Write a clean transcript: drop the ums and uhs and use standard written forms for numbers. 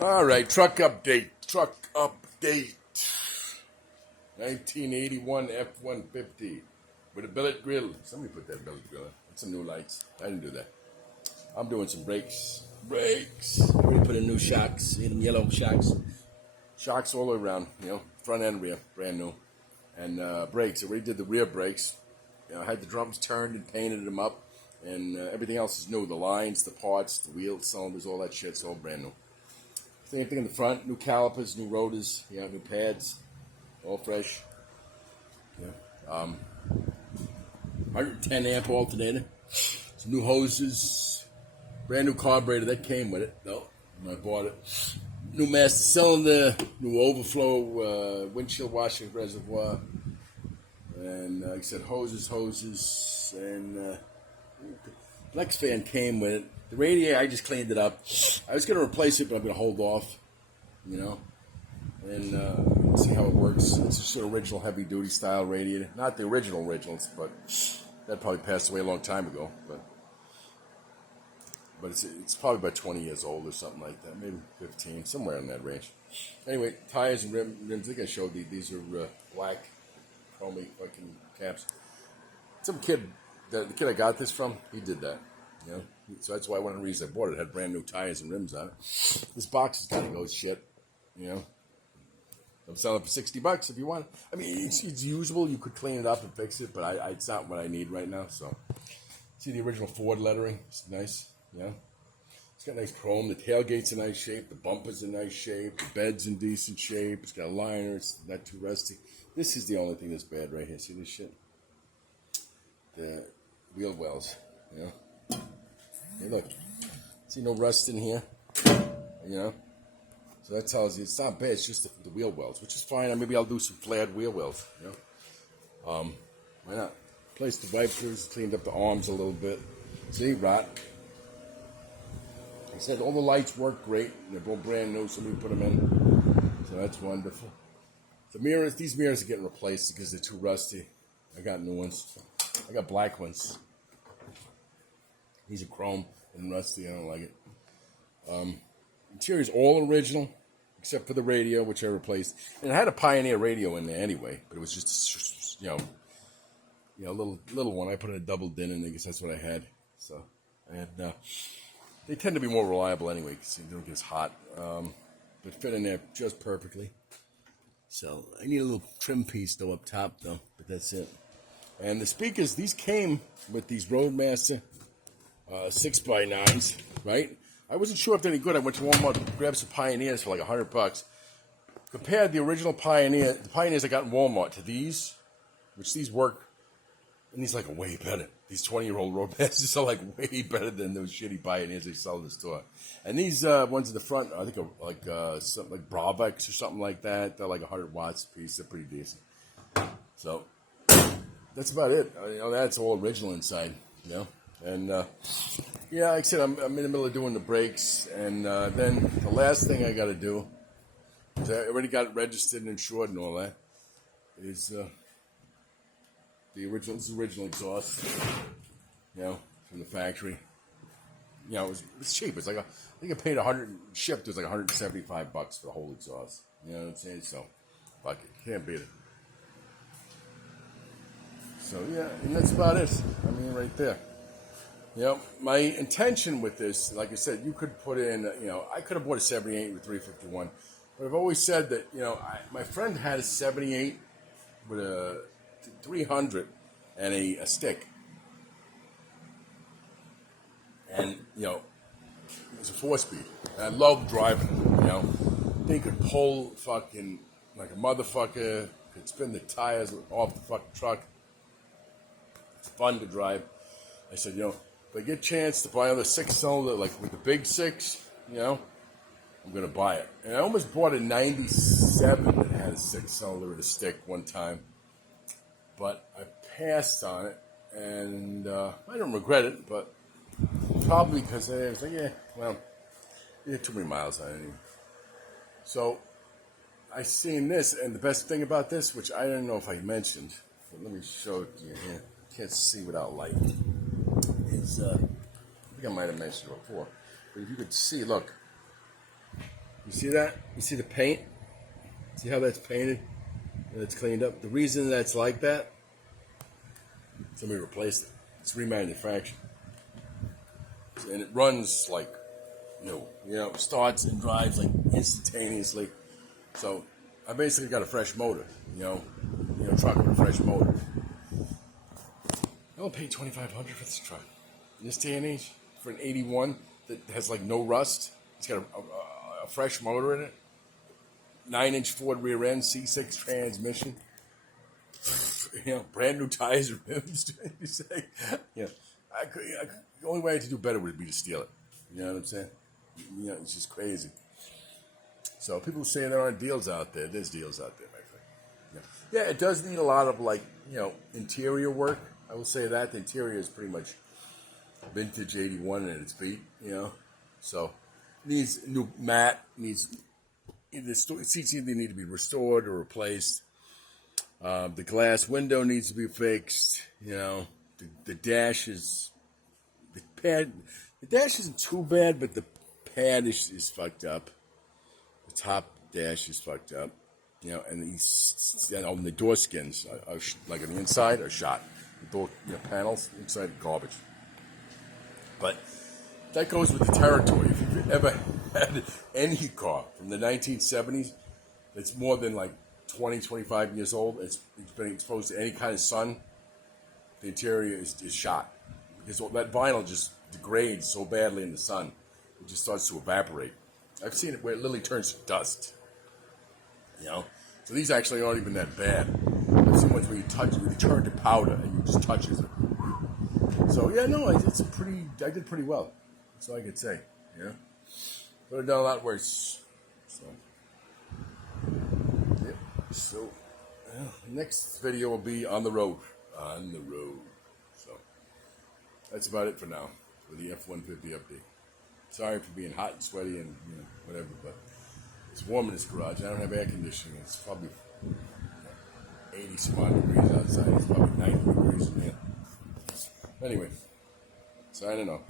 All right, truck update. Truck update. 1981 F150 with a billet grill. Somebody put that billet grill in. That's some new lights. I didn't do that. I'm doing some brakes. Brakes. We put in new shocks, in yellow shocks. Shocks all the way around, front and rear, brand new. And brakes. I already did the rear brakes. I had the drums turned and painted them up. And everything else is new. The lines, the parts, the wheels, cylinders, all that shit's all brand new. Same thing in the front. New calipers, new rotors, new pads. All fresh. 110 amp alternator. Some new hoses. Brand new carburetor that came with it. No, I bought it. New master cylinder. New overflow windshield washer reservoir. And like I said, hoses, and Flex fan came with it. The radiator, I just cleaned it up. I was going to replace it, but I'm going to hold off, and see how it works. It's just an original heavy-duty style radiator. Not the originals, but that probably passed away a long time ago. But it's probably about 20 years old or something like that, maybe 15, somewhere in that range. Anyway, tires and rims. I think I showed these are black, chromy fucking caps. Some kid, the kid I got this from, he did that. So that's why one of the reasons I bought it had brand new tires and rims on it. This box is kind of goes shit. I'm selling it for $60 if you want. I mean, it's usable. You could clean it up and fix it, but it's not what I need right now. So, see the original Ford lettering? It's nice. It's got nice chrome. The tailgate's in nice shape. The bumper's in nice shape. The bed's in decent shape. It's got a liner. It's not too rusty. This is the only thing that's bad right here. See this shit? The wheel wells. Hey, look. See no rust in here? So that tells you it's not bad. It's just the wheel wells, which is fine. Maybe I'll do some flared wheel wells. Why not? Placed the wipers, cleaned up the arms a little bit. See, rot. I said all the lights work great. They're both brand new. Somebody put them in, so that's wonderful. The mirrors, these mirrors are getting replaced because they're too rusty. I got new ones. I got black ones. These are chrome and rusty. I don't like it. Interior is all original, except for the radio, which I replaced. And I had a Pioneer radio in there anyway, but it was just, a little one. I put in a double din in there because that's what I had. So I had. They tend to be more reliable anyway because they don't get as hot. They fit in there just perfectly. So I need a little trim piece though up top though, but that's it. And the speakers, these came with these Roadmaster 6x9s, right? I wasn't sure if they're any good. I went to Walmart to grab some Pioneers for like $100. Compared the original Pioneer, the Pioneers I got in Walmart to these, which these work, and these like are way better. These 20-year-old Roadmasters are like way better than those shitty Pioneers they sell in the store. And these ones in the front, I think are like something like Bravex or something like that. They're like 100 watts a piece. They're pretty decent. So that's about it. That's all original inside. And like I said, I'm in the middle of doing the brakes, and then the last thing I got to do, is I already got it registered and insured and all that, is the original exhaust, from the factory. It was cheap. It's like I think I paid shipped. It was like $175 for the whole exhaust. You know what I'm saying? So, fuck it, can't beat it. So and that's about it. I mean, right there. My intention with this, like I said, you could put in, I could have bought a 78 with 351, but I've always said that, my friend had a 78 with a 300 and a stick. And, it was a 4-speed. And I loved driving it, They could pull fucking like a motherfucker, could spin the tires off the fucking truck. It's fun to drive. I said, if I get a chance to buy another 6-cylinder, like with the big 6, I'm going to buy it. And I almost bought a 97 that had a 6-cylinder with a stick one time. But I passed on it, and I don't regret it, but probably because I was like, it had too many miles on it anyway. So I seen this, and the best thing about this, which I don't know if I mentioned, but let me show it to you here. You can't see without light. It's, I think I might have mentioned it before, but if you could see, look, You see that? You see the paint? See how that's painted? And it's cleaned up? The reason that's like that, somebody replaced it. It's remanufactured. And it runs like new. Starts and drives like instantaneously. So I basically got a fresh motor, truck with a fresh motor. I will pay $2,500 for this truck. In this day and age, for an 81 that has like no rust, it's got a fresh motor in it, 9-inch Ford rear end, C6 transmission, brand new tires and rims. You say, the only way to do better would be to steal it. You know what I'm saying? It's just crazy. So people say there aren't deals out there. There's deals out there, my friend. Yeah, it does need a lot of interior work. I will say that the interior is pretty much vintage 81 at its feet, So it needs new mat, the seats either need to be restored or replaced. The glass window needs to be fixed, the dash is, the dash isn't too bad, but the pad is fucked up. The top dash is fucked up, and the door skins are like on the inside are shot. The door panels inside garbage. But that goes with the territory. If you've ever had any car from the 1970s that's more than like 20, 25 years old, it's been exposed to any kind of sun, the interior is shot. Because that vinyl just degrades so badly in the sun, it just starts to evaporate. I've seen it where it literally turns to dust. So these actually aren't even that bad. I've seen ones where you turn to powder and you just touch it. So I did pretty well. That's all I could say. Could have done a lot worse. So, next video will be on the road. On the road. So, that's about it for now for the F150 update. Sorry for being hot and sweaty and whatever, but it's warm in this garage. I don't have air conditioning. It's probably 80 some odd degrees outside. It's probably 90 degrees in here. Anyway, signing off.